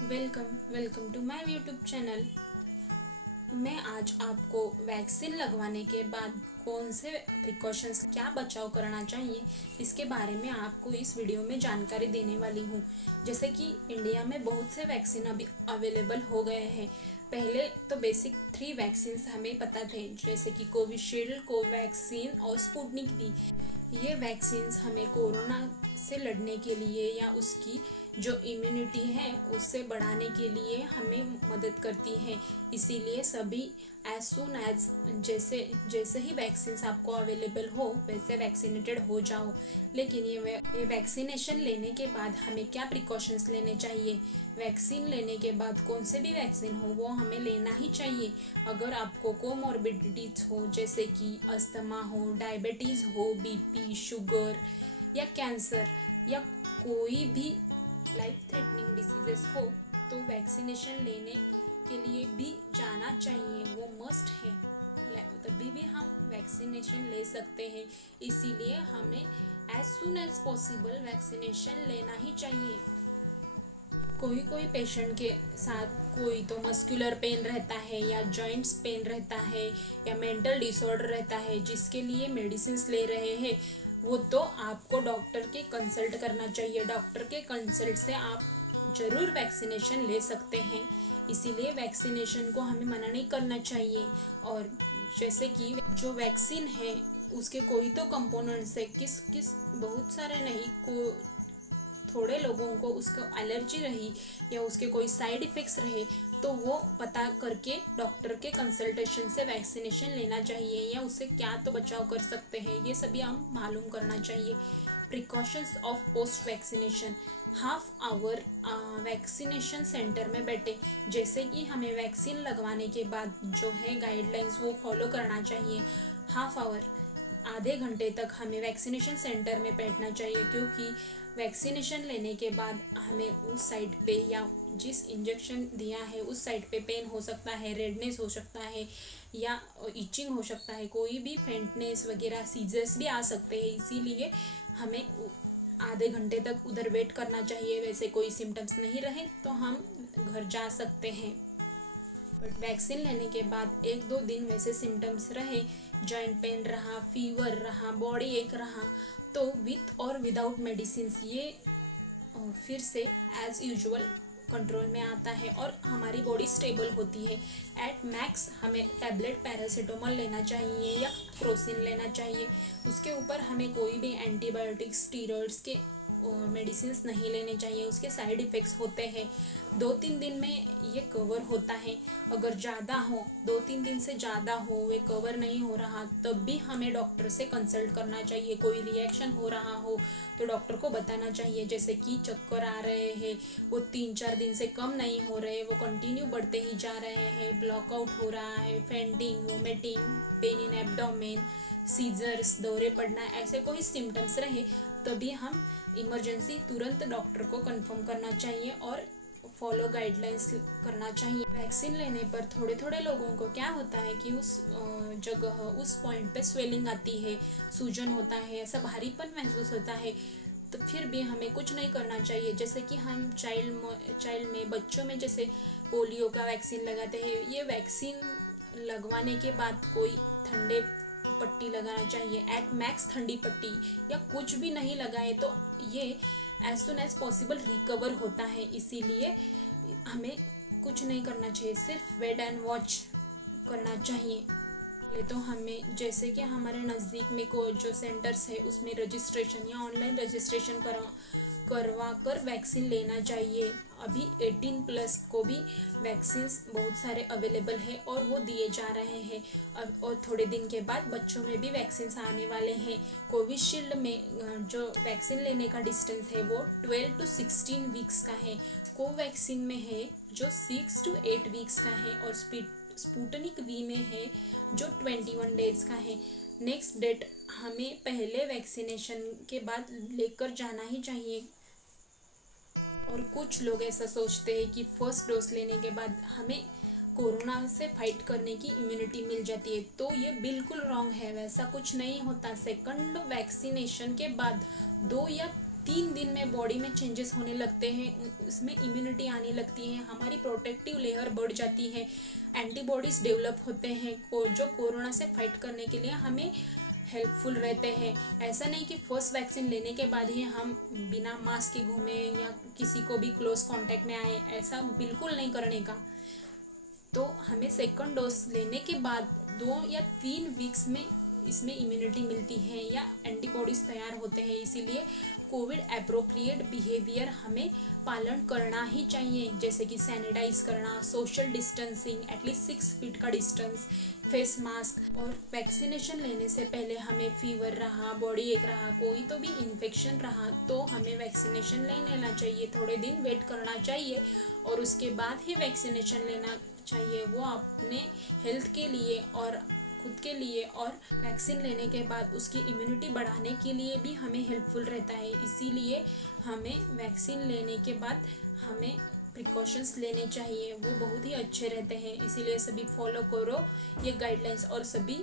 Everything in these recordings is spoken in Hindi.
Welcome to my YouTube channel. मैं आज आपको वैक्सीन लगवाने के बाद कौन से प्रिकॉशंस, क्या बचाव करना चाहिए, इसके बारे में आपको इस वीडियो में जानकारी देने वाली हूँ। जैसे कि इंडिया में बहुत से वैक्सीन अभी अवेलेबल हो गए हैं। पहले तो बेसिक 3 वैक्सीन हमें पता थे, जैसे कि कोविशील्ड, कोवैक्सीन और स्पुतनिक वी। ये वैक्सीन्स हमें कोरोना से लड़ने के लिए या उसकी जो इम्यूनिटी है उससे बढ़ाने के लिए हमें मदद करती हैं। इसीलिए सभी एज सुन एज जैसे जैसे ही वैक्सीन्स आपको अवेलेबल हो वैसे वैक्सीनेटेड हो जाओ। लेकिन ये वैक्सीनेशन लेने के बाद हमें क्या प्रिकॉशंस लेने चाहिए, वैक्सीन लेने के बाद कौन से भी वैक्सीन हो वो हमें लेना ही चाहिए। अगर आपको कोमॉर्बिडिटीज हो, जैसे कि अस्थमा हो, डायबिटीज़ हो, बीपी, शुगर या कैंसर या कोई भी लाइफ थ्रेटनिंग डिसीजेस हो, तो वैक्सीनेशन लेने के लिए भी जाना चाहिए, वो मस्ट है। तभी भी हम वैक्सीनेशन ले सकते हैं। इसीलिए हमें as soon as possible vaccination लेना ही चाहिए। कोई पेशेंट के साथ कोई तो मस्कुलर पेन रहता है या जॉइंट्स पेन रहता है या मेंटल डिसऑर्डर रहता है, जिसके लिए मेडिसिन ले रहे हैं, वो तो आपको डॉक्टर के कंसल्ट करना चाहिए। डॉक्टर के कंसल्ट से आप ज़रूर वैक्सीनेशन ले सकते हैं। इसीलिए वैक्सीनेशन को हमें मना नहीं करना चाहिए। और जैसे कि जो वैक्सीन है उसके कोई तो कंपोनेंट्स है, किस किस बहुत सारे नहीं, को थोड़े लोगों को उसको एलर्जी रही या उसके कोई साइड इफ़ेक्ट्स रहे, तो वो पता करके डॉक्टर के कंसल्टेशन से वैक्सीनेशन लेना चाहिए, या उससे क्या तो बचाव कर सकते हैं ये सभी हम मालूम करना चाहिए। Precautions of post vaccination, half hour vaccination centre में बैठे। जैसे कि हमें वैक्सीन लगवाने के बाद जो है गाइडलाइंस वो फॉलो करना चाहिए। हाफ आवर, आधे घंटे तक हमें वैक्सीनेशन सेंटर में बैठना चाहिए, क्योंकि वैक्सीनेशन लेने के बाद हमें उस साइड पे या जिस इंजेक्शन दिया है उस साइड पे पेन हो सकता है, रेडनेस हो सकता है या इचिंग हो सकता है, कोई भी फेंटनेस वगैरह सीजर्स भी आ सकते हैं। इसीलिए हमें आधे घंटे तक उधर वेट करना चाहिए। वैसे कोई सिम्टम्स नहीं रहे तो हम घर जा सकते हैं। बट वैक्सीन लेने के बाद 1-2 दिन वैसे सिम्टम्स रहे, जॉइंट पेन रहा, फीवर रहा, बॉडी एक रहा, तो विथ और विदाउट मेडिसिन ये फिर से एज यूजुअल कंट्रोल में आता है और हमारी बॉडी स्टेबल होती है। एट मैक्स हमें टैबलेट पैरासीटामोल लेना चाहिए या क्रोसिन लेना चाहिए। उसके ऊपर हमें कोई भी एंटीबायोटिक्स, स्टीरॉइड्स के मेडिसिन नहीं लेने चाहिए, उसके साइड इफ़ेक्ट्स होते हैं। 2-3 दिन में ये कवर होता है। अगर ज़्यादा हो, 2-3 दिन से ज़्यादा हो, वे कवर नहीं हो रहा, तब भी हमें डॉक्टर से कंसल्ट करना चाहिए। कोई रिएक्शन हो रहा हो तो डॉक्टर को बताना चाहिए। जैसे कि चक्कर आ रहे हैं, वो 3-4 दिन से कम नहीं हो रहे, वो कंटिन्यू बढ़ते ही जा रहे हैं, ब्लॉकआउट हो रहा है, fainting, vomiting, pain in abdomen, seizures, दौरे पड़ना, ऐसे कोई सिम्टम्स रहे, तभी हम इमरजेंसी तुरंत डॉक्टर को कंफर्म करना चाहिए और फॉलो गाइडलाइंस करना चाहिए। वैक्सीन लेने पर थोड़े थोड़े लोगों को क्या होता है कि उस जगह, उस पॉइंट पे स्वेलिंग आती है, सूजन होता है, ऐसा भारीपन महसूस होता है, तो फिर भी हमें कुछ नहीं करना चाहिए। जैसे कि हम चाइल्ड में, बच्चों में जैसे पोलियो का वैक्सीन लगाते हैं, ये वैक्सीन लगवाने के बाद कोई ठंडे पट्टी लगाना चाहिए, एट मैक्स ठंडी पट्टी, या कुछ भी नहीं लगाए तो ये as soon as possible recover होता है। इसीलिए हमें कुछ नहीं करना चाहिए, सिर्फ वेट एंड वॉच करना चाहिए। पहले तो हमें, जैसे कि हमारे नज़दीक में को जो सेंटर्स है उसमें रजिस्ट्रेशन या ऑनलाइन रजिस्ट्रेशन करवा कर वैक्सीन लेना चाहिए। अभी 18+ को भी वैक्सीन बहुत सारे अवेलेबल है और वो दिए जा रहे हैं। अब और थोड़े दिन के बाद बच्चों में भी वैक्सीन आने वाले हैं। कोविशील्ड में जो वैक्सीन लेने का डिस्टेंस है वो 12 to 16 वीक्स का है। कोवैक्सीन में है जो 6 to 8 वीक्स का है और स्पुतनिक वी में है जो 21 डेज का है। नेक्स्ट डेट हमें पहले वैक्सीनेशन के बाद लेकर जाना ही चाहिए। और कुछ लोग ऐसा सोचते हैं कि फर्स्ट डोज लेने के बाद हमें कोरोना से फाइट करने की इम्यूनिटी मिल जाती है, तो ये बिल्कुल रॉन्ग है। वैसा कुछ नहीं होता। सेकंड वैक्सीनेशन के बाद 2 या 3 दिन में बॉडी में चेंजेस होने लगते हैं, उसमें इम्यूनिटी आने लगती है, हमारी प्रोटेक्टिव लेयर बढ़ जाती है, एंटीबॉडीज़ डेवलप होते हैं जो कोरोना से फाइट करने के लिए हमें हेल्पफुल रहते हैं। ऐसा नहीं कि फर्स्ट वैक्सीन लेने के बाद ही हम बिना मास्क के घूमें या किसी को भी क्लोज कांटेक्ट में आए, ऐसा बिल्कुल नहीं करने का। तो हमें सेकंड डोज लेने के बाद 2 या 3 वीक्स में इसमें इम्यूनिटी मिलती है या एंटीबॉडीज़ तैयार होते हैं। इसीलिए कोविड एप्रोप्रिएट बिहेवियर हमें पालन करना ही चाहिए, जैसे कि सैनिटाइज करना, सोशल डिस्टेंसिंग, एटलीस्ट 6 फीट का डिस्टेंस, फेस मास्क। और वैक्सीनेशन लेने से पहले हमें फीवर रहा, बॉडी एक रहा, कोई तो भी इन्फेक्शन रहा तो हमें वैक्सीनेशन ले लेना चाहिए, थोड़े दिन वेट करना चाहिए और उसके बाद ही वैक्सीनेशन लेना चाहिए। वो अपने हेल्थ के लिए और खुद के लिए, और वैक्सीन लेने के बाद उसकी इम्यूनिटी बढ़ाने के लिए भी हमें हेल्पफुल रहता है। इसीलिए हमें वैक्सीन लेने के बाद हमें प्रिकॉशंस लेने चाहिए, वो बहुत ही अच्छे रहते हैं। इसीलिए सभी फॉलो करो ये गाइडलाइंस और सभी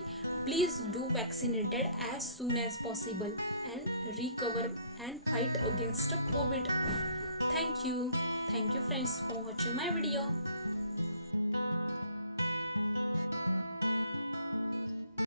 please do vaccinated as soon as possible and recover and fight against COVID. Thank you friends for watching my video.